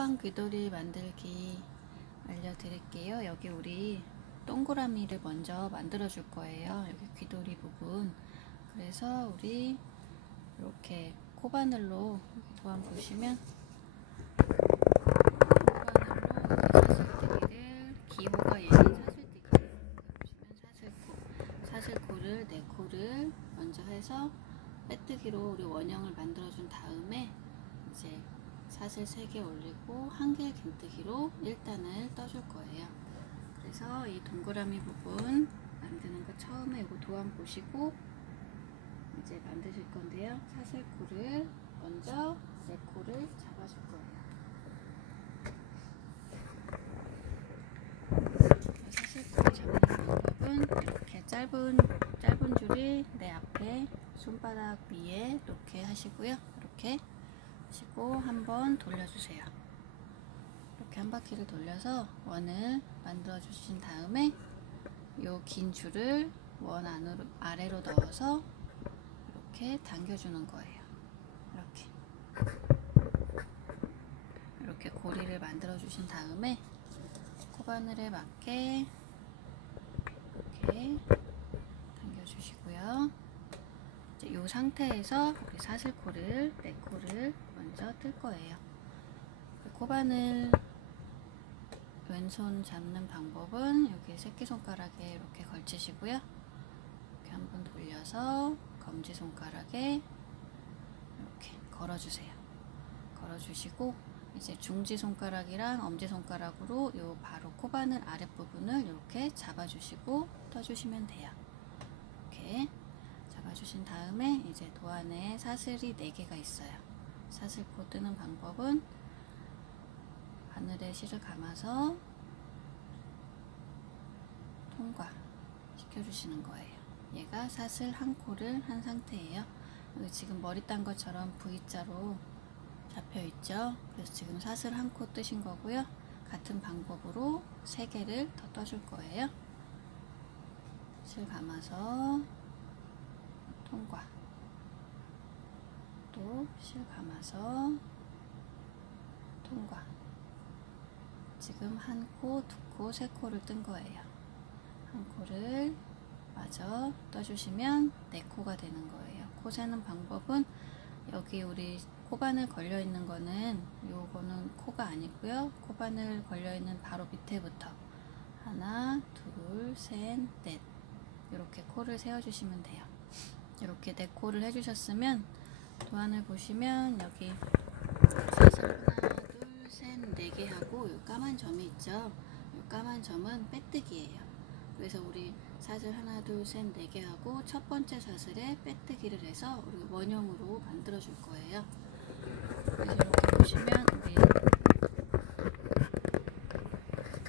호반 귀돌이 만들기 알려드릴게요. 여기 우리 동그라미를 먼저 만들어 줄 거예요. 여기 귀돌이 부분. 그래서 우리 이렇게 코바늘로 도안 보시면 코바늘로 사슬뜨기를, 기호가 얘는 사슬뜨기예요. 보시면 사슬코를 4코를 먼저 해서 빼뜨기로 우리 원형을 만들어 준 다음에 이제 사슬 3개 올리고 한길 긴뜨기로 1단을 떠줄 거예요. 그래서 이 동그라미 부분 만드는 거 처음에 이거 도안 보시고 이제 만드실 건데요. 사슬코를 먼저 4코를 잡아줄 거예요. 사슬코를 잡는 방법은 이렇게 짧은 줄이 내 앞에 손바닥 위에 놓게 하시고요. 이렇게 하시고 한번 돌려주세요. 이렇게 한 바퀴를 돌려서 원을 만들어 주신 다음에 요 긴 줄을 원 안으로 아래로 넣어서 이렇게 당겨주는 거예요. 이렇게 고리를 만들어 주신 다음에 코바늘에 맞게 이렇게 당겨주시고요. 이제 이 상태에서 우리 사슬코를 4코를 먼저 뜰 거예요. 코바늘 왼손 잡는 방법은 여기 새끼손가락에 이렇게 걸치시고요. 이렇게 한번 돌려서 검지손가락에 이렇게 걸어주세요. 걸어주시고 이제 중지손가락이랑 엄지손가락으로 요 바로 코바늘 아랫부분을 이렇게 잡아주시고 떠주시면 돼요. 이렇게 잡아주신 다음에 이제 도안에 사슬이 4개가 있어요. 사슬코 뜨는 방법은 바늘에 실을 감아서 통과 시켜주시는 거예요. 얘가 사슬 1코를 한 상태예요. 여기 지금 머리 딴 것처럼 V자로 잡혀 있죠. 그래서 지금 사슬 1코 뜨신 거고요. 같은 방법으로 3개를 더 떠줄 거예요. 실 감아서 통과, 또 실 감아서 통과. 지금 1코, 2코, 3코를 뜬 거예요. 1코를 마저 떠주시면 4코가 되는 거예요. 코 세는 방법은 여기 우리 코바늘 걸려 있는 거는 요거는 코가 아니고요. 코바늘 걸려 있는 바로 밑에부터 하나, 둘, 셋, 넷 이렇게 코를 세워 주시면 돼요. 이렇게 4코를 해주셨으면 도안을 보시면 여기 사슬 하나, 둘, 셋, 4개 하고 요 까만 점이 있죠. 요 까만 점은 빼뜨기예요. 그래서 우리 사슬 하나, 둘, 셋, 4개 하고 첫 번째 사슬에 빼뜨기를 해서 우리 원형으로 만들어 줄 거예요. 그래서 이렇게 보시면 우리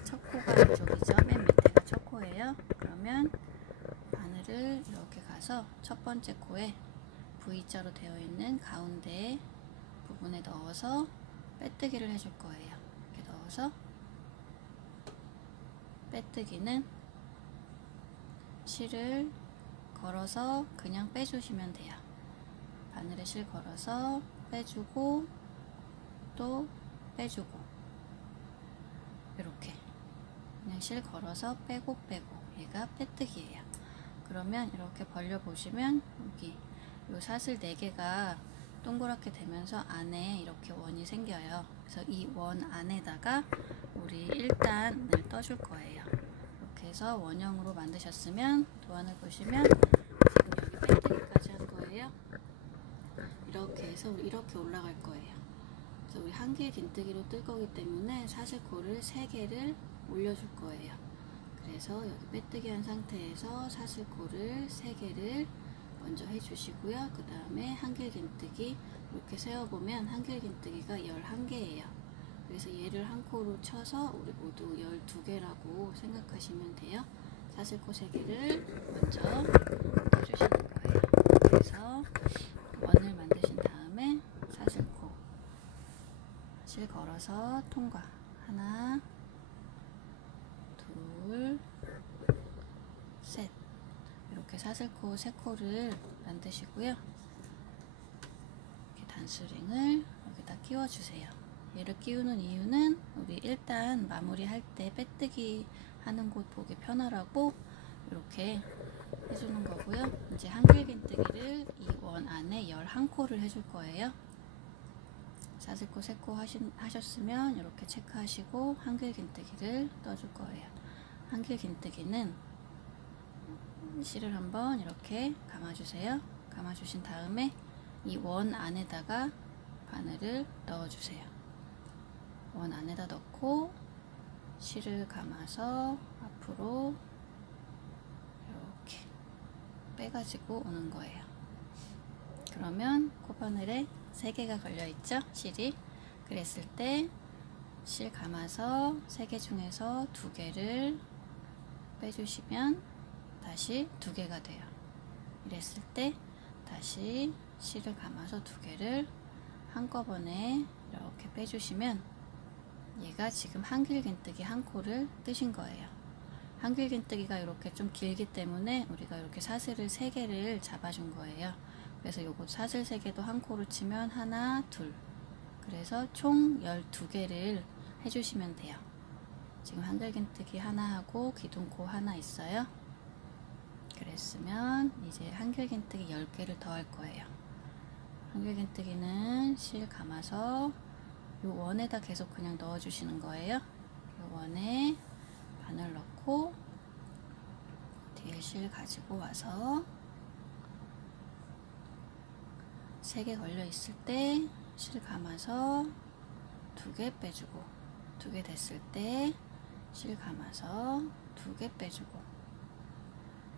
첫 코가 이쪽이죠. 맨 밑에가 첫 코예요. 그러면 바늘을 이렇게 가서 첫 번째 코에 V자로 되어 있는 가운데 부분에 넣어서 빼뜨기를 해줄 거예요. 이렇게 넣어서 빼뜨기는 실을 걸어서 그냥 빼주시면 돼요. 바늘에 실 걸어서 빼주고 또 빼주고 이렇게 그냥 실 걸어서 빼고 얘가 빼뜨기예요. 그러면 이렇게 벌려 보시면 여기 요 사슬 4개가 동그랗게 되면서 안에 이렇게 원이 생겨요. 그래서 이 원 안에다가 우리 1단을 떠줄 거예요. 이렇게 해서 원형으로 만드셨으면 도안을 보시면 지금 여기 빼뜨기까지 한 거예요. 이렇게 해서 우리 이렇게 올라갈 거예요. 그래서 우리 한길 긴뜨기로 뜰 거기 때문에 사슬코를 3개를 올려줄 거예요. 그래서 여기 빼뜨기 한 상태에서 사슬코를 3개를 먼저 해주시고요. 그 다음에 한길 긴뜨기 이렇게 세어보면 한길 긴뜨기가 11개예요. 그래서 얘를 1코로 쳐서 우리 모두 12개라고 생각하시면 돼요. 사슬코 3개를 먼저 떠주시는 거예요. 그래서 원을 만드신 다음에 사슬코 실 걸어서 통과 하나, 둘, 셋 이렇게 사슬코 3코를 만드시고요. 이렇게 단수링을 여기다 끼워주세요. 얘를 끼우는 이유는 우리 일단 마무리할 때 빼뜨기 하는 곳 보기 편하라고 이렇게 해주는 거고요. 이제 한길긴뜨기를 이 원 안에 11코를 해줄 거예요. 사슬코 3코 하셨으면 이렇게 체크하시고 한길긴뜨기를 떠줄 거예요. 한길긴뜨기는 실을 한번 이렇게 감아주세요. 감아주신 다음에 이 원 안에다가 바늘을 넣어주세요. 원 안에다 넣고 실을 감아서 앞으로 이렇게 빼가지고 오는 거예요. 그러면 코바늘에 3개가 걸려있죠? 실이. 그랬을 때 실 감아서 3개 중에서 2개를 빼주시면 다시 2개가 돼요. 이랬을 때 다시 실을 감아서 2개를 한꺼번에 이렇게 빼주시면 얘가 지금 한길긴뜨기 1코를 뜨신 거예요. 한길긴뜨기가 이렇게 좀 길기 때문에 우리가 이렇게 사슬을 3개를 잡아준 거예요. 그래서 요거 사슬 3개도 1코로 치면 하나, 둘. 그래서 총 12개를 해주시면 돼요. 지금 한길긴뜨기 하나 하고 기둥코 하나 있어요. 그랬으면 이제 한길긴뜨기 10개를 더 할 거예요. 한길긴뜨기는 실 감아서 요 원에다 계속 그냥 넣어주시는 거예요. 요 원에 바늘 넣고 뒤에 실 가지고 와서 3개 걸려 있을 때 실 감아서 2개 빼주고 2개 됐을 때 실 감아서 2개 빼주고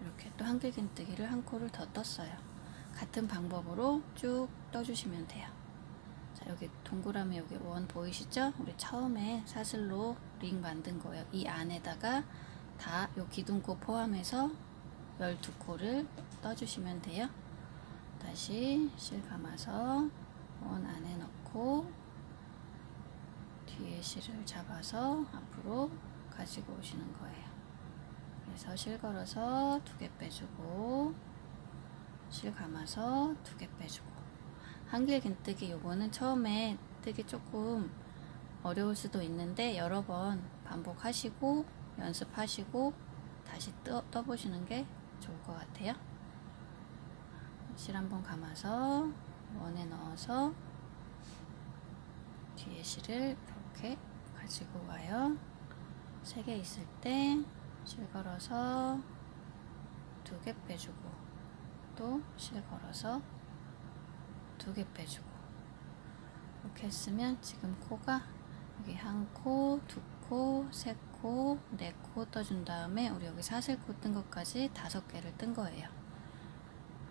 이렇게 또 한길긴뜨기를 1코를 더 떴어요. 같은 방법으로 쭉 떠주시면 돼요. 자, 여기 동그라미 여기 원 보이시죠? 우리 처음에 사슬로 링 만든 거예요. 이 안에다가 다 요 기둥코 포함해서 12코를 떠주시면 돼요. 다시 실 감아서 원 안에 넣고 뒤에 실을 잡아서 앞으로 가지고 오시는 거예요. 그래서 실 걸어서 2개 빼주고 실 감아서 2개 빼주고 한길긴뜨기 요거는 처음에 뜨기 조금 어려울 수도 있는데 여러 번 반복하시고 연습하시고 다시 떠보시는 게 좋을 것 같아요. 실 한번 감아서 원에 넣어서 뒤에 실을 이렇게 가지고 와요. 3개 있을 때 실 걸어서 2개 빼주고 또 실 걸어서 2개 빼주고 이렇게 했으면 지금 코가 여기 1코, 2코, 3코, 4코 떠준 다음에 우리 여기 사슬코 뜬 것까지 5개를 뜬 거예요.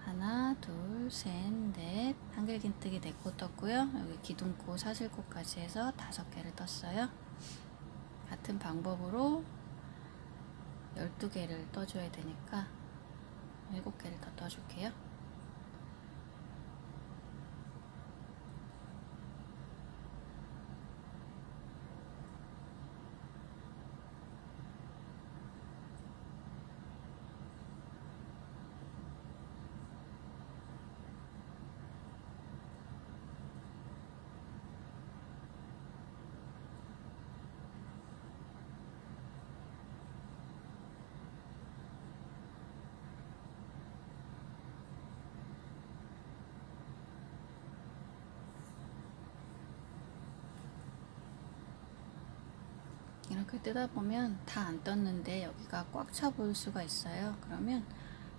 하나, 둘, 셋, 넷. 한길긴뜨기 4코 떴고요. 여기 기둥코, 사슬코까지 해서 5개를 떴어요. 같은 방법으로 12개를 떠줘야 되니까 7개를 더 떠줄게요. 이렇게 뜯어 보면 다 안 떴는데 여기가 꽉 차 보일 수가 있어요. 그러면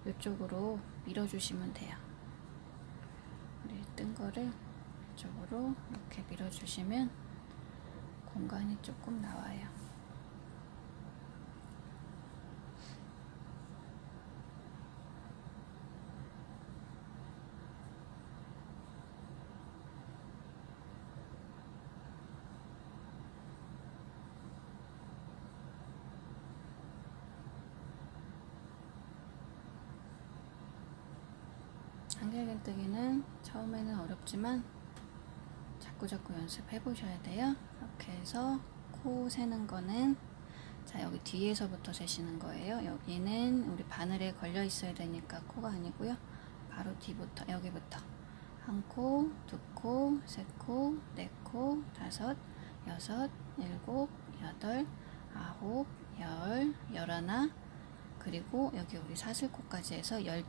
이쪽으로 밀어주시면 돼요. 우리 뜬 거를 이쪽으로 이렇게 밀어주시면 공간이 조금 나와요. 한길긴뜨기는 처음에는 어렵지만 자꾸 연습해 보셔야 돼요. 이렇게 해서 코 세는 거는 자 여기 뒤에서부터 세시는 거예요. 여기는 우리 바늘에 걸려 있어야 되니까 코가 아니고요. 바로 뒤부터 여기부터 1코, 2코, 3코, 4코, 5, 여섯, 일곱, 여덟, 아홉, 열, 열하나, 그리고 여기 우리 사슬코까지 해서 12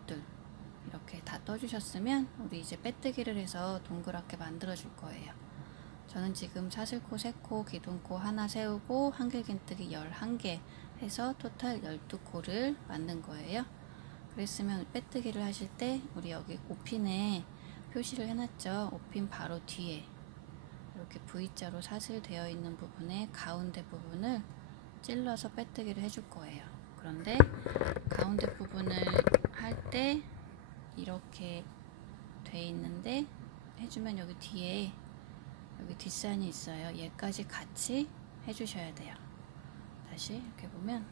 이렇게 다 떠주셨으면 우리 이제 빼뜨기를 해서 동그랗게 만들어 줄 거예요. 저는 지금 사슬코 3코, 기둥코 하나 세우고 한길긴뜨기 11개 해서 토탈 12코를 만든 거예요. 그랬으면 빼뜨기를 하실 때 우리 여기 5핀에 표시를 해놨죠. 5핀 바로 뒤에 이렇게 V자로 사슬 되어 있는 부분에 가운데 부분을 찔러서 빼뜨기를 해줄 거예요. 그런데 가운데 부분을 할 때 이렇게 돼 있는데 해주면 여기 뒤에 여기 뒷산이 있어요. 얘까지 같이 해주셔야 돼요. 다시 이렇게 보면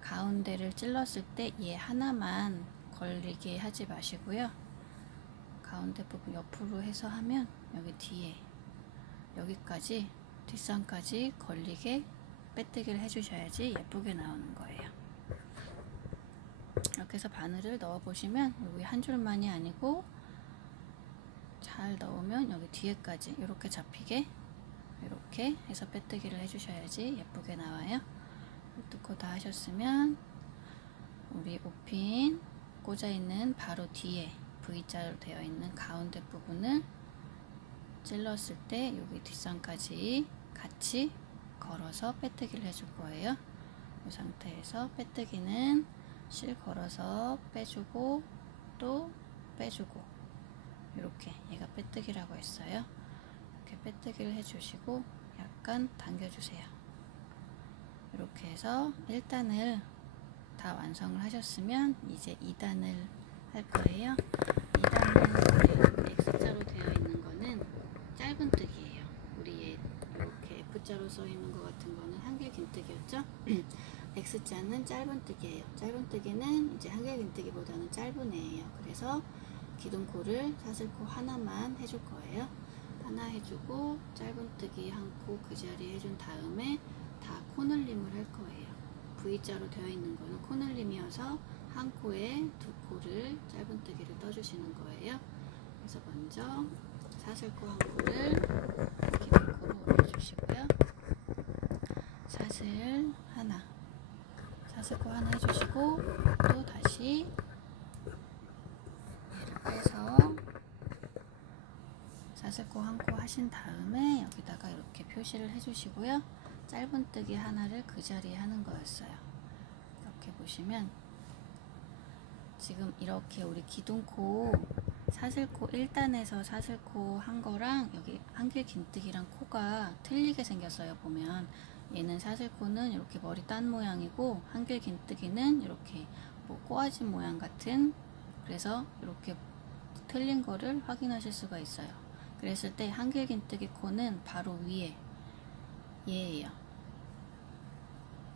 가운데를 찔렀을 때 얘 하나만 걸리게 하지 마시고요. 가운데 부분 옆으로 해서 하면 여기 뒤에 여기까지 뒷산까지 걸리게 빼뜨기를 해주셔야지 예쁘게 나오는 거예요. 이렇게 해서 바늘을 넣어 보시면 여기 한 줄만이 아니고 잘 넣으면 여기 뒤에까지 이렇게 잡히게 이렇게 해서 빼뜨기를 해주셔야지 예쁘게 나와요. 뜯고 다 하셨으면 우리 5핀 꽂아 있는 바로 뒤에 V자로 되어 있는 가운데 부분을 찔렀을 때 여기 뒷선까지 같이 걸어서 빼뜨기를 해줄 거예요. 이 상태에서 빼뜨기는 실 걸어서 빼주고 또 빼주고 이렇게 얘가 빼뜨기라고 했어요. 이렇게 빼뜨기를 해주시고 약간 당겨주세요. 이렇게 해서 1단을 다 완성을 하셨으면 이제 2단을 할 거예요. 2단은 X자로 되어 있는 거는 짧은뜨기예요. 우리 얘 이렇게 F자로 써 있는 것 같은 거는 한길긴뜨기였죠? X자는 짧은뜨기예요. 짧은뜨기는 이제 한길긴뜨기보다는 짧은 애예요. 그래서 기둥코를 사슬코 하나만 해줄 거예요. 하나 해주고 짧은뜨기 한 코 그 자리에 해준 다음에 다 코늘림을 할 거예요. V자로 되어 있는 거는 코늘림이어서 한 코에 2코를 짧은뜨기를 떠주시는 거예요. 그래서 먼저 사슬코 한 코를 기둥코로 올려주시고요. 사슬 하나, 사슬코 하나 해주시고 또 다시 얘를 빼서 사슬코 한 코 하신 다음에 여기다가 이렇게 표시를 해주시고요. 짧은뜨기 하나를 그 자리에 하는 거였어요. 이렇게 보시면 지금 이렇게 우리 기둥코 사슬코 1단에서 사슬코 한 거랑 여기 한길긴뜨기랑 코가 틀리게 생겼어요. 보면 얘는 사슬코는 이렇게 머리 딴 모양이고 한길긴뜨기는 이렇게 뭐 꼬아지 모양 같은, 그래서 이렇게 틀린 거를 확인하실 수가 있어요. 그랬을 때 한길긴뜨기 코는 바로 위에 얘예요.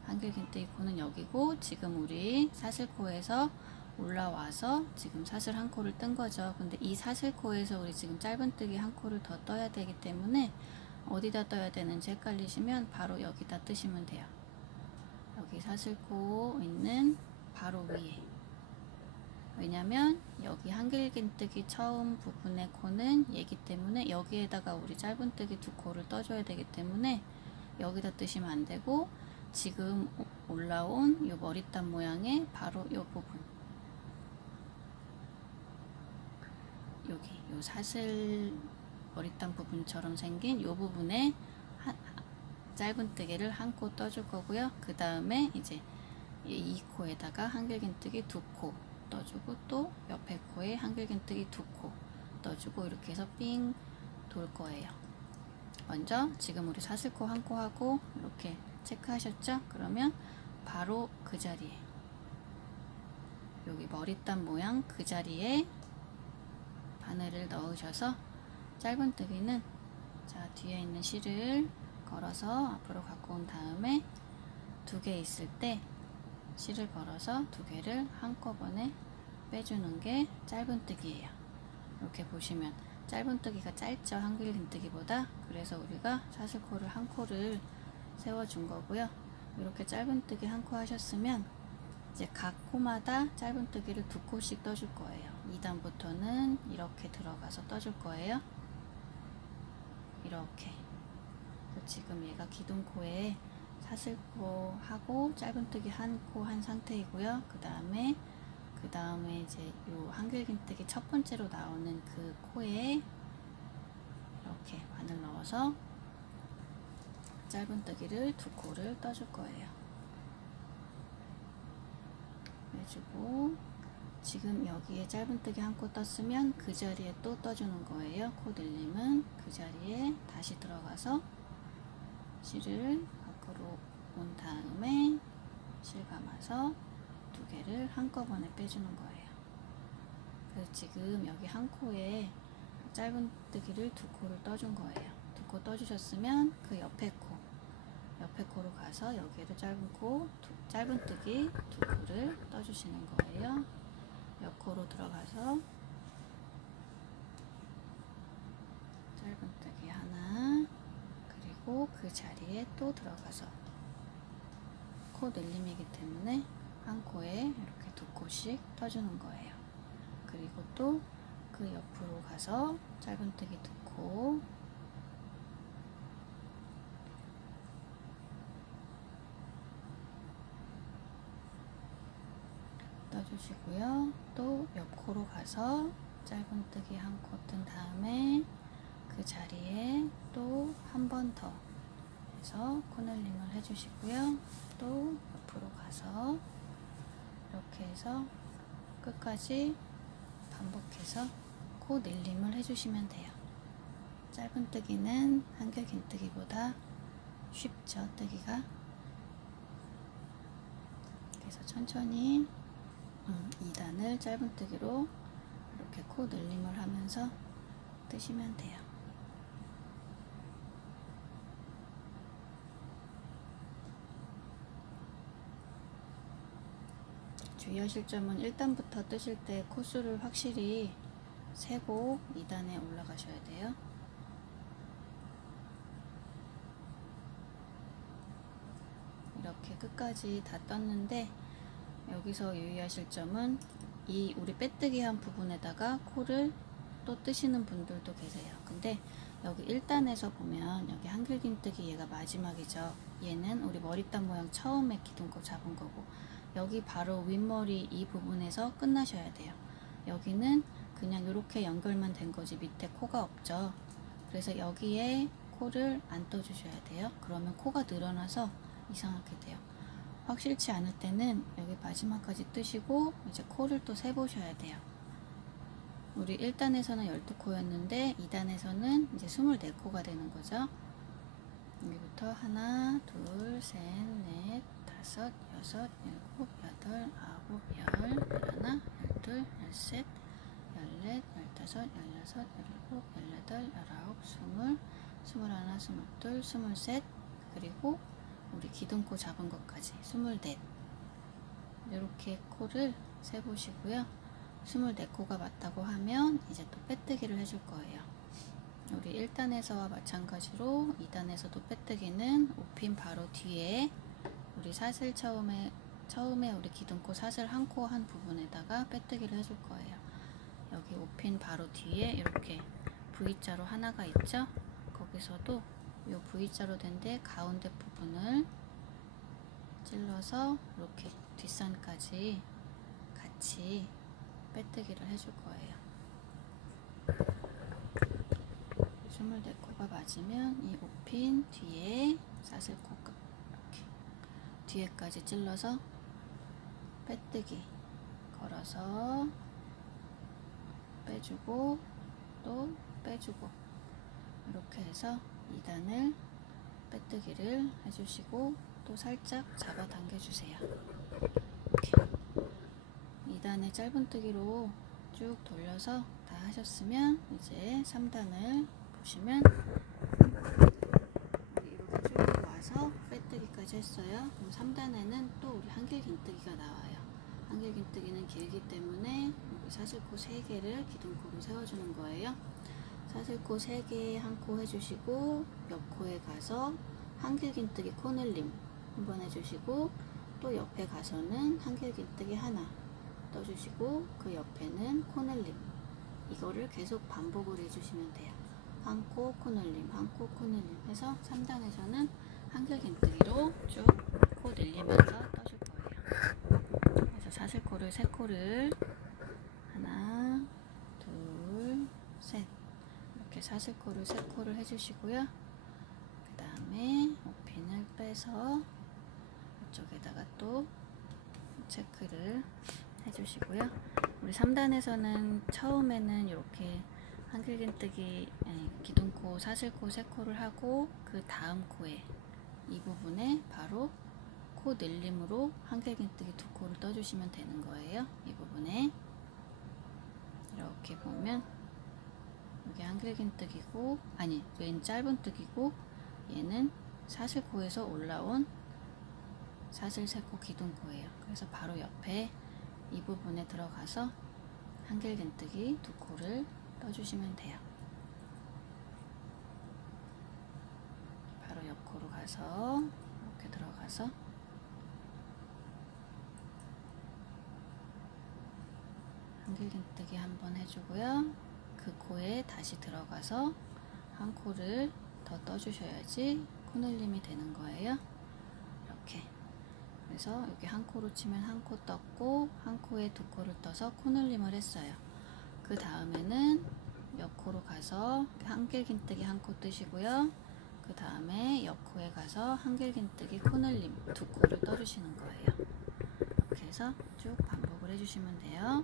한길긴뜨기 코는 여기고 지금 우리 사슬코에서 올라와서 지금 사슬 한 코를 뜬 거죠. 근데 이 사슬코에서 우리 지금 짧은뜨기 한 코를 더 떠야 되기 때문에 어디다 떠야 되는지 헷갈리시면 바로 여기다 뜨시면 돼요. 여기 사슬코 있는 바로 위에. 왜냐면 여기 한길긴뜨기 처음 부분의 코는 얘기 때문에 여기에다가 우리 짧은뜨기 2코를 떠줘야 되기 때문에 여기다 뜨시면 안 되고 지금 올라온 이 머리단 모양의 바로 이 부분, 여기 이 사슬 머리단 부분처럼 생긴 이 부분에 짧은뜨기를 한 코 떠줄 거고요. 그 다음에 이제 이 코에다가 한길긴뜨기 2코 떠주고 또 옆에 코에 한길긴뜨기 2코 떠주고 이렇게 해서 삥 돌 거예요. 먼저 지금 우리 사슬코 한 코 하고 이렇게 체크하셨죠? 그러면 바로 그 자리에 여기 머리단 모양 그 자리에 바늘을 넣으셔서 짧은뜨기는 자 뒤에 있는 실을 걸어서 앞으로 갖고 온 다음에 2개 있을 때 실을 걸어서 2개를 한꺼번에 빼주는 게 짧은뜨기예요. 이렇게 보시면 짧은뜨기가 짧죠, 한길긴뜨기보다. 그래서 우리가 사슬코를 한 코를 세워준 거고요. 이렇게 짧은뜨기 한 코 하셨으면 이제 각 코마다 짧은뜨기를 2코씩 떠줄 거예요. 2단부터는 이렇게 들어가서 떠줄 거예요. 이렇게 지금 얘가 기둥코에 사슬코 하고 짧은뜨기 한 코 한 상태이고요. 그 다음에 이제 요 한길긴뜨기 첫 번째로 나오는 그 코에 이렇게 바늘 넣어서 짧은뜨기를 두 코를 떠줄 거예요. 해주고, 지금 여기에 짧은뜨기 한 코 떴으면 그 자리에 또 떠주는 거예요. 코 늘림은 그 자리에 다시 들어가서 실을 밖으로 온 다음에 실 감아서 두 개를 한꺼번에 빼주는 거예요. 그래서 지금 여기 한 코에 짧은뜨기를 두 코를 떠준 거예요. 두 코 떠주셨으면 그 옆에 코로 가서 여기에도 짧은뜨기 두 코를 떠주시는 거예요. 옆 코로 들어가서 짧은뜨기 하나, 그리고 그 자리에 또 들어가서 코 늘림이기 때문에 한 코에 이렇게 두 코씩 떠주는 거예요. 그리고 또 그 옆으로 가서 짧은뜨기 두 코, 떠주시고요. 또 옆 코로 가서 짧은뜨기 한 코 뜬 다음에 그 자리에 또 한 번 더 해서 코늘림을 해주시고요. 또 옆으로 가서 이렇게 해서 끝까지 반복해서 코 늘림을 해주시면 돼요. 짧은뜨기는 한길긴뜨기보다 쉽죠, 뜨기가. 그래서 천천히 2단을 짧은뜨기로 이렇게 코 늘림을 하면서 뜨시면 돼요. 주의하실 점은 1단부터 뜨실 때 코수를 확실히 세고 2단에 올라가셔야 돼요. 이렇게 끝까지 다 떴는데, 여기서 유의하실 점은 이 우리 빼뜨기 한 부분에다가 코를 또 뜨시는 분들도 계세요. 근데 여기 1단에서 보면 여기 한길긴뜨기 얘가 마지막이죠. 얘는 우리 머리단 모양 처음에 기둥코 잡은 거고, 여기 바로 윗머리 이 부분에서 끝나셔야 돼요. 여기는 그냥 이렇게 연결만 된 거지 밑에 코가 없죠. 그래서 여기에 코를 안 떠주셔야 돼요. 그러면 코가 늘어나서 이상하게 돼요. 확실치 않을 때는 여기 마지막까지 뜨시고 이제 코를 또 세보셔야 돼요. 우리 1단에서는 12코였는데 2단에서는 이제 24코가 되는 거죠. 여기부터 하나, 둘, 셋, 넷, 다섯, 여섯, 일곱, 여덟, 아홉, 열, 열하나, 열둘, 열셋, 열넷, 열다섯, 열여섯, 열일곱, 열여덟, 열아홉, 스물, 스물하나, 스물둘, 스물셋, 그리고 우리 기둥코 잡은 것까지 24. 이렇게 코를 세보시고요. 24코가 맞다고 하면 이제 또 빼뜨기를 해줄 거예요. 우리 1단에서와 마찬가지로 2단에서도 빼뜨기는 옷핀 바로 뒤에 우리 사슬 처음에 우리 기둥코 사슬 한 코 한 부분에다가 빼뜨기를 해줄 거예요. 여기 옷핀 바로 뒤에 이렇게 V자로 하나가 있죠? 거기서도 이 V자로 된 데 가운데 부분을 찔러서 이렇게 뒷선까지 같이 빼뜨기를 해줄 거예요. 24코가 맞으면 이 옷핀 뒤에 사슬코 이렇게 뒤에까지 찔러서 빼뜨기 걸어서 빼주고 또 빼주고, 이렇게 해서 2단을 빼뜨기를 해주시고 또 살짝 잡아 당겨주세요. 이렇게 2단의 짧은뜨기로 쭉 돌려서 다 하셨으면 이제 3단을 보시면 이렇게 쭉 와서 빼뜨기까지 했어요. 그럼 3단에는 또 우리 한길긴뜨기가 나와요. 한길긴뜨기는 길기 때문에 여기 사슬코 3개를 기둥코로 세워주는 거예요. 사슬코 3개 한 코 해주시고 옆 코에 가서 한길긴뜨기 코늘림 한번 해주시고, 또 옆에 가서는 한길긴뜨기 하나 떠주시고 그 옆에는 코늘림, 이거를 계속 반복을 해주시면 돼요. 한 코 코늘림, 한 코 코늘림 해서 3단에서는 한길긴뜨기로 쭉 코 늘리면서 떠줄 거예요. 그래서 사슬코를 3코를 하나, 둘, 셋 이렇게 사슬코를 3코를 해주시고요. 그 다음에 옷핀을 빼서 이쪽에다가 또 체크를 해주시고요. 우리 3단에서는 처음에는 이렇게 한길긴뜨기 기둥코 사슬코 3코를 하고 그 다음 코에 이 부분에 바로 코 늘림으로 한길긴뜨기 2코를 떠주시면 되는 거예요. 이 부분에 이렇게 보면 이게 한길긴뜨기고, 아니 얘는 짧은뜨기고 얘는 사슬코에서 올라온 사슬 3코 기둥코예요. 그래서 바로 옆에 이 부분에 들어가서 한길긴뜨기 2코를 떠주시면 돼요. 바로 옆코로 가서 이렇게 들어가서 한길긴뜨기 한번 해주고요. 그 코에 다시 들어가서 한 코를 더 떠주셔야지 코늘림이 되는 거예요. 이렇게. 그래서 여기 한 코로 치면 한 코 떴고 한 코에 2코를 떠서 코늘림을 했어요. 그 다음에는 옆코로 가서 한길긴뜨기 한 코 뜨시고요. 그 다음에 옆코에 가서 한길긴뜨기 코늘림 2코를 떠주시는 거예요. 이렇게 해서 쭉 반복을 해주시면 돼요.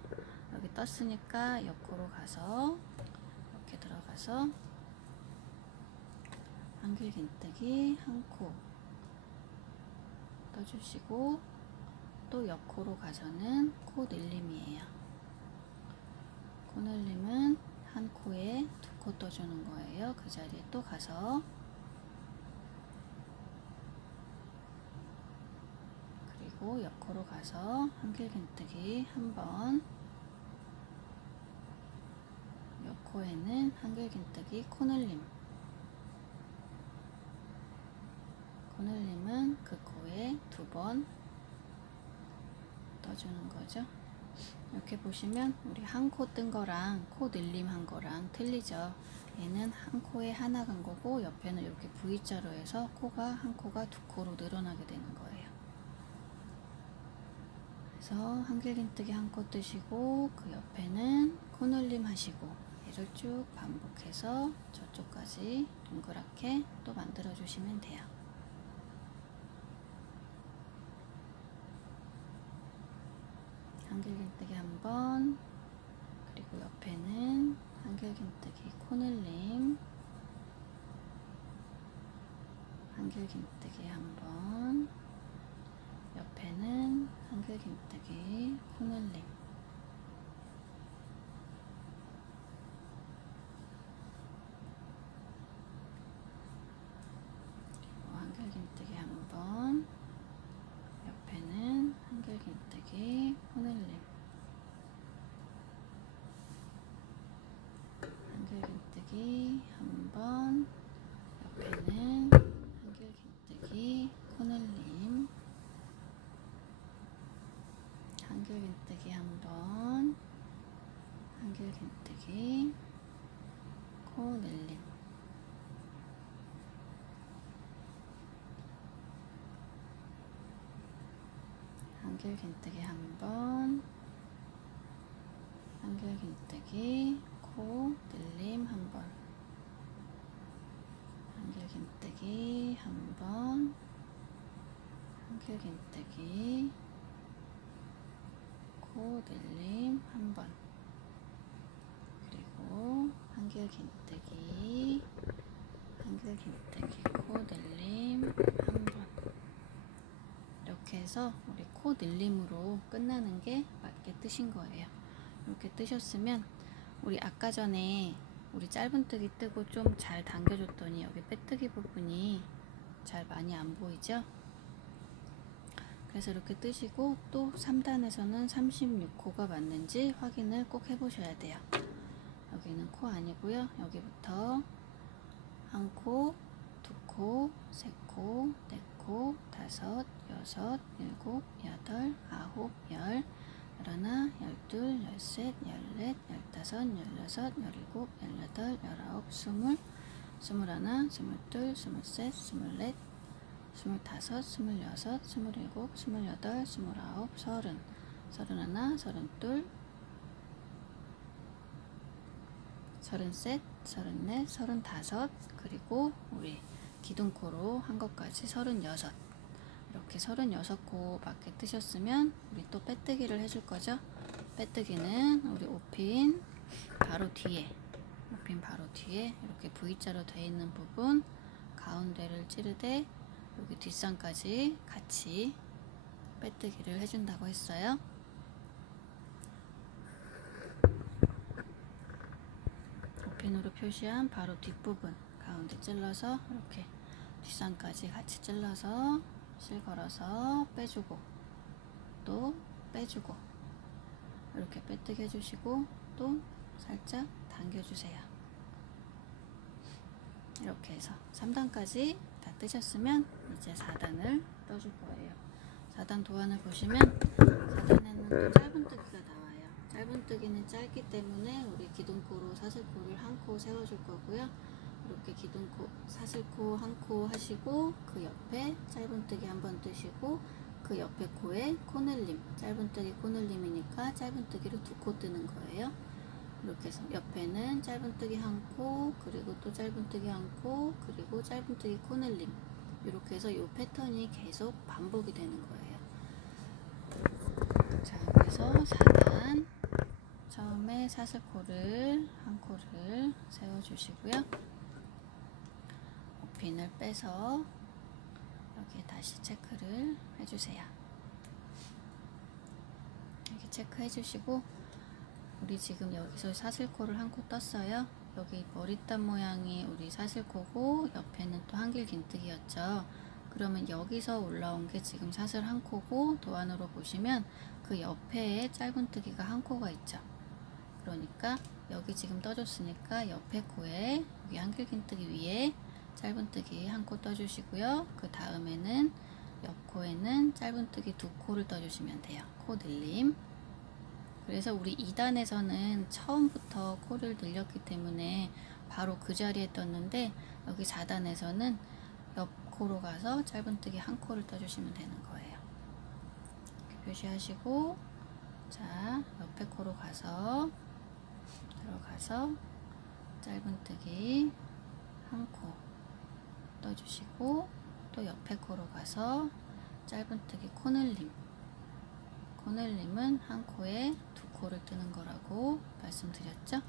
여기 떴으니까 옆코로 가서 이렇게 들어가서 한길긴뜨기 한 코 떠주시고 또 옆코로 가서는 코 늘림이에요. 코 늘림은 한 코에 2코 떠주는 거예요. 그 자리에 또 가서 그리고 옆코로 가서 한길긴뜨기 한번, 옆코에는 한길긴뜨기 코늘림, 코늘림은 그 코에 2번 떠주는 거죠. 이렇게 보시면 우리 한 코 뜬 거랑 코 늘림 한 거랑 틀리죠. 얘는 한 코에 하나 간 거고 옆에는 이렇게 V자로 해서 한 코가 2코로 늘어나게 되는 거예요. 그래서 한길긴뜨기 한 코 뜨시고 그 옆에는 코늘림 하시고 얘를 쭉 반복해서 저쪽까지 동그랗게 또 만들어 주시면 돼요. 한길긴뜨기 한번, 그리고 옆에는 한길긴뜨기 코늘림, 한길긴뜨기 한번, 옆에는 한길긴뜨기 코늘림, 그리고 한길긴뜨기 한번, 옆에는 한길긴뜨기 코늘림, 한길긴뜨기 한번, 옆에는 한길긴뜨기 코늘림, 한길긴뜨기 한번, 한길긴뜨기 코늘림, 한길긴뜨기 한번, 한길긴뜨기 코늘림 한번, 한길긴뜨기 한번, 한길긴뜨기 코늘림 한번, 그리고 한길긴뜨기 코늘림 한번. 이렇게 해서 우리 코 늘림으로 끝나는 게 맞게 뜨신 거예요. 이렇게 뜨셨으면 우리 아까 전에 우리 짧은뜨기 뜨고 좀 잘 당겨줬더니 여기 빼뜨기 부분이 잘 많이 안 보이죠? 그래서 이렇게 뜨시고 또 3단에서는 36코가 맞는지 확인을 꼭 해보셔야 돼요. 여기는 코 아니고요. 여기부터 한 코, 2코, 3코, 4코, 5, 6, 7, 8, 9, 10, 11, 12, 13, 14, 15, 16, 17, 18, 19, 20, 21, 22, 23, 24, 25, 26, 27, 28, 29, 30, 31, 32, 33, 34, 35, 그리고 우리 기둥코로 한 것까지 36. 이렇게 36코 맞게 뜨셨으면 우리 또 빼뜨기를 해줄 거죠. 빼뜨기는 우리 5핀 바로 뒤에, 5핀 바로 뒤에 이렇게 V자로 되어 있는 부분 가운데를 찌르되 여기 뒷선까지 같이 빼뜨기를 해준다고 했어요. 핀으로 표시한 바로 뒷부분 가운데 찔러서 이렇게 뒷선까지 같이 찔러서 실 걸어서 빼주고 또 빼주고 이렇게 빼뜨기 해주시고 또 살짝 당겨주세요. 이렇게 해서 3단까지 다 뜨셨으면 이제 4단을 떠줄 거예요. 4단 도안을 보시면 4단에는 또 짧은뜨기가 나와요. 짧은뜨기는 짧기 때문에 우리 기둥코로 사슬코를 한 코 세워줄 거고요. 이렇게 기둥코, 사슬코 한 코 하시고 그 옆에 짧은뜨기 한번 뜨시고 그 옆에 코에 코늘림, 짧은뜨기 코늘림이니까 짧은뜨기로 2코 뜨는 거예요. 이렇게 해서 옆에는 짧은뜨기 한 코, 그리고 또 짧은뜨기 한 코, 그리고 짧은뜨기 코늘림, 이렇게 해서 이 패턴이 계속 반복이 되는 거예요. 자, 그래서 4단 처음에 사슬코를 한 코를 세워주시고요. 5핀을 빼서 여기 다시 체크를 해주세요. 이렇게 체크해 주시고 우리 지금 여기서 사슬코를 한 코 떴어요. 여기 머리땀 모양이 우리 사슬코고 옆에는 또 한길 긴뜨기였죠. 그러면 여기서 올라온 게 지금 사슬 한 코고 도안으로 보시면 그 옆에 짧은뜨기가 한 코가 있죠. 그러니까 여기 지금 떠줬으니까 옆에 코에 여기 한길 긴뜨기 위에 짧은뜨기 한 코 떠주시고요. 그 다음에는 옆 코에는 짧은뜨기 2코를 떠주시면 돼요. 코 늘림. 그래서 우리 2단에서는 처음부터 코를 늘렸기 때문에 바로 그 자리에 떴는데 여기 4단에서는 옆 코로 가서 짧은뜨기 한 코를 떠주시면 되는 거예요. 이렇게 표시하시고 자, 옆에 코로 가서 들어가서 짧은뜨기 한 코 떠주시고 또 옆에 코로 가서 짧은뜨기 코늘림, 코늘림은 한 코에 2코를 뜨는 거라고 말씀드렸죠.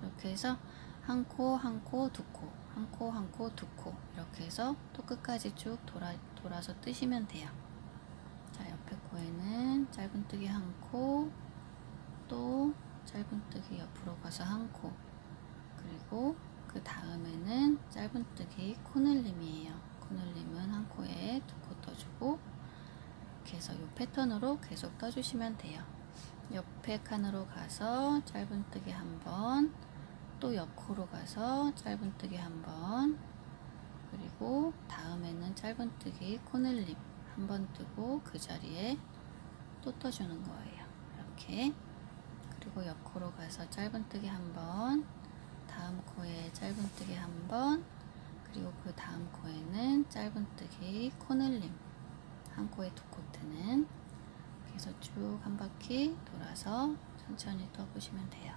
이렇게 해서 한 코, 한 코, 2코, 한 코, 한 코, 2코 이렇게 해서 또 끝까지 쭉 돌아서 뜨시면 돼요. 자, 옆에 코에는 짧은뜨기 한 코, 또 짧은뜨기 옆으로 가서 한 코, 그리고 그 다음에는 짧은뜨기 코늘림이에요. 코늘림은 한 코에 2코 떠주고 이렇게 해서 이 패턴으로 계속 떠주시면 돼요. 옆에 칸으로 가서 짧은뜨기 한번, 또 옆 코로 가서 짧은뜨기 한번, 그리고 다음에는 짧은뜨기 코늘림 한번 뜨고 그 자리에 또 떠주는 거예요. 이렇게. 그리고 옆 코로 가서 짧은뜨기 한번, 다음 코에 짧은뜨기 한번, 그리고 그 다음 코에는 짧은뜨기 코늘림 한 코에 2코 뜨는, 그래서 쭉 한 바퀴 돌아서 천천히 떠보시면 돼요.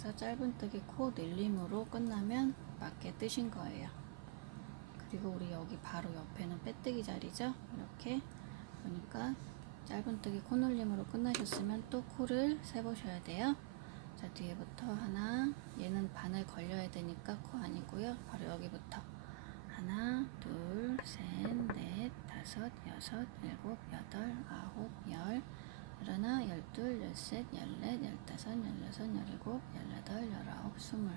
그래서 짧은뜨기 코 늘림으로 끝나면 맞게 뜨신 거예요. 그리고 우리 여기 바로 옆에는 빼뜨기 자리죠. 이렇게 그러니까 짧은뜨기 코 늘림으로 끝나셨으면 또 코를 세보셔야 돼요. 자, 뒤에부터 하나, 얘는 바늘 걸려야 되니까 코 아니고요. 바로 여기부터 하나, 둘, 셋, 넷, 다섯, 여섯, 일곱, 여덟, 아홉, 열, 열하나, 열둘, 열셋, 열넷, 열다섯, 열여섯, 열일곱, 열여덟, 열아홉, 스물,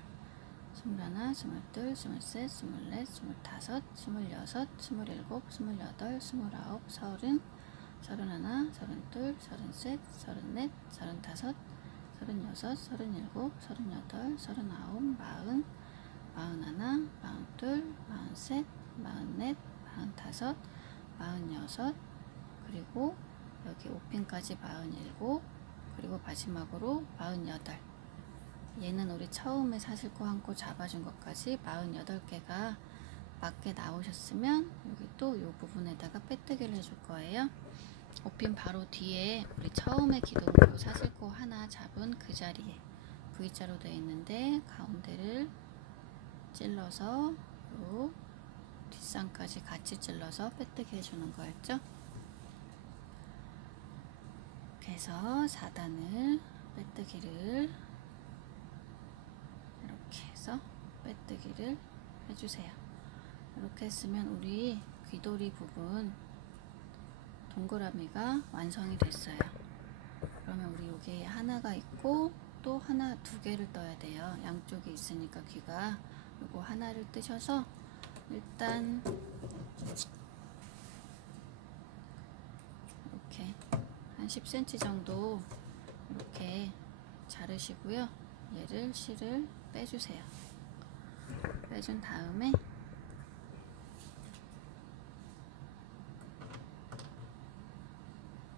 스물하나, 스물둘, 스물셋, 스물넷, 스물다섯, 스물여섯, 스물일곱, 스물여덟, 스물아홉, 서른, 서른하나, 서른둘, 서른셋, 서른넷, 서른다섯, 서른여섯, 서른일곱, 서른여덟, 서른아홉, 마흔, 마흔하나, 마흔둘, 마흔셋, 마흔넷, 마흔다섯, 마흔여섯, 그리고 여기 5핀까지 47, 그리고 마지막으로 48. 얘는 우리 처음에 사슬코 한 코 잡아준 것까지 48개가 맞게 나오셨으면 여기 또 이 부분에다가 빼뜨기를 해줄 거예요. 5핀 바로 뒤에 우리 처음에 기둥으로 사슬코 하나 잡은 그 자리에 V자로 되어 있는데 가운데를 찔러서 요 뒷선까지 같이 찔러서 빼뜨기 해주는 거였죠. 그래서 4단을 빼뜨기를 이렇게 해서 빼뜨기를 해주세요. 이렇게 했으면 우리 귀돌이 부분 동그라미가 완성이 됐어요. 그러면 우리 여기에 하나가 있고 또 하나, 두 개를 떠야 돼요. 양쪽에 있으니까 귀가 요거 하나를 뜨셔서 일단 이렇게 한 10cm 정도 이렇게 자르시고요. 얘를 실을 빼주세요. 빼준 다음에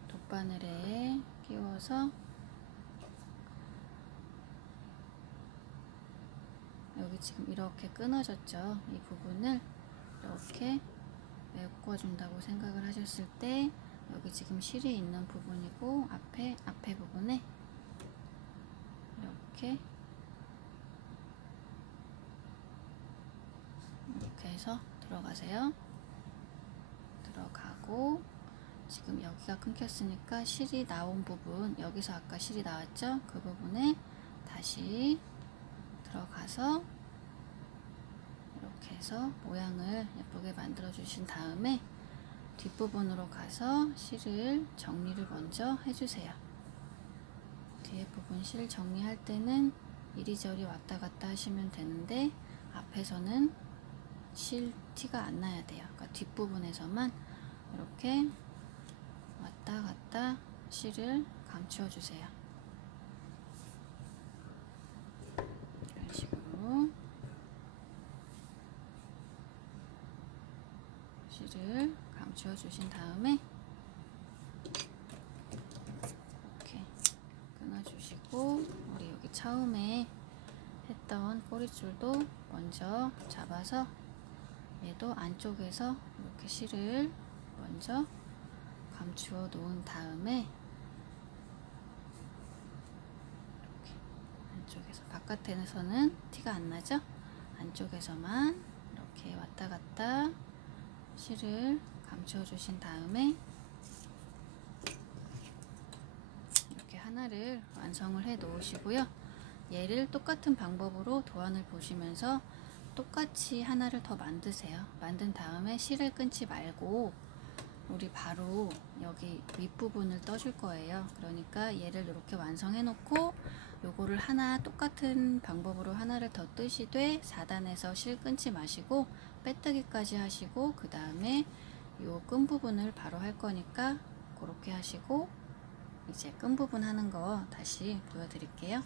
돗바늘에 끼워서 여기 지금 이렇게 끊어졌죠. 이 부분을 이렇게 메꿔준다고 생각을 하셨을 때 여기 지금 실이 있는 부분이고 앞에 부분에 이렇게 해서 들어가세요. 들어가고 지금 여기가 끊겼으니까 실이 나온 부분, 여기서 아까 실이 나왔죠? 그 부분에 다시 들어가서 이렇게 해서 모양을 예쁘게 만들어 주신 다음에 뒷부분으로 가서 실을 정리를 먼저 해주세요. 뒤에 부분 실 정리할 때는 이리저리 왔다 갔다 하시면 되는데 앞에서는 실 티가 안 나야 돼요. 그러니까 뒷부분에서만 이렇게 왔다 갔다 실을 감추어 주세요. 이런 식으로 실을 감추어 주신 다음에 이렇게 끊어 주시고 우리 여기 처음에 했던 꼬리줄도 먼저 잡아서 얘도 안쪽에서 이렇게 실을 먼저 감추어 놓은 다음에 이렇게 안쪽에서, 바깥에서는 티가 안 나죠? 안쪽에서만 이렇게 왔다 갔다 실을 감추어 주신 다음에 이렇게 하나를 완성을 해 놓으시고요. 얘를 똑같은 방법으로 도안을 보시면서 똑같이 하나를 더 만드세요. 만든 다음에 실을 끊지 말고 우리 바로 여기 윗부분을 떠줄 거예요. 그러니까 얘를 이렇게 완성해 놓고 요거를 하나 똑같은 방법으로 하나를 더 뜨시되 4단에서 실 끊지 마시고 빼뜨기까지 하시고 그 다음에 요 끈 부분을 바로 할 거니까 그렇게 하시고 이제 끈 부분 하는 거 다시 보여드릴게요.